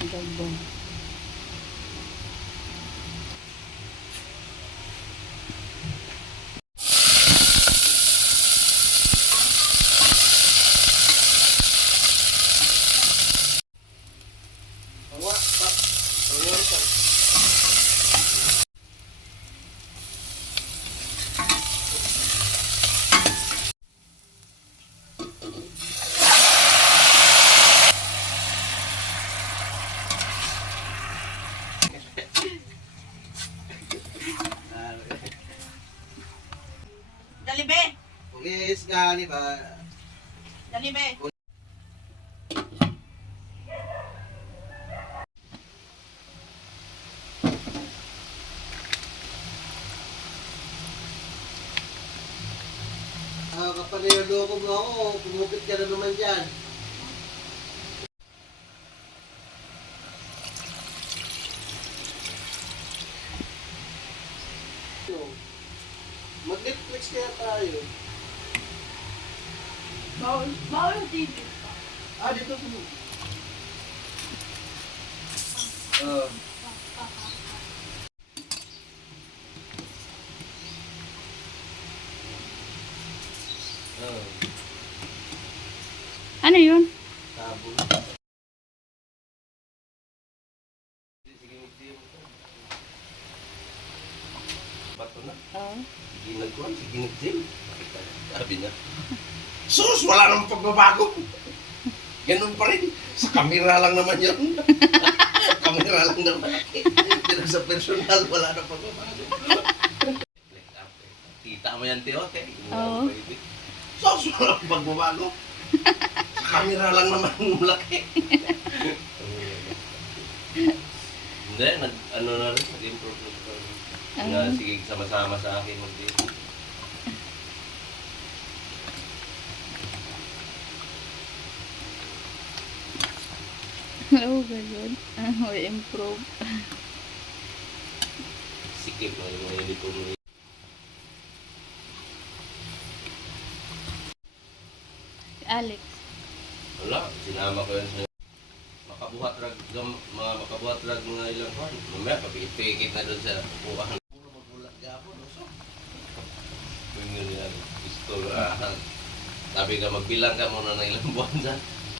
Gabon. Dali be! Yes, gali ba? Dali be! Kapaniloloko mo ako, pumupit ka na naman dyan. Mag-Netflix kaya tayo. Bawal yung TV. Dito sa mo. Oo. Ano yun? Tabon. Bato na. Oo. Sige nagkuhan, sige nag-gym. Sabi niya. Sus, wala namang pagbabago. Ganun pa rin. Sa kamera lang naman yun. Kamera lang naman. Pero sa personal, wala na pagbabago. Kita mo yan, Teo. Oo. Sus, wala namang pagbabago. Sa kamera lang naman laki. Hindi, ano na rin, nag-improve na ito. Na, sige, sama-sama sa akin mag-date. Oo, ganun. May improve. Sikip na yung mga uniform mo. Alex. Wala, sinama ko yan sa makabuhat rag, mga makabuhat rag mga ilang kwan. Mamaya, papikit na doon sa upuan. Puro magulat gapon, so. Kung yun yan, pistol, sabi ka, magbilang ka muna ng ilang buwan dyan.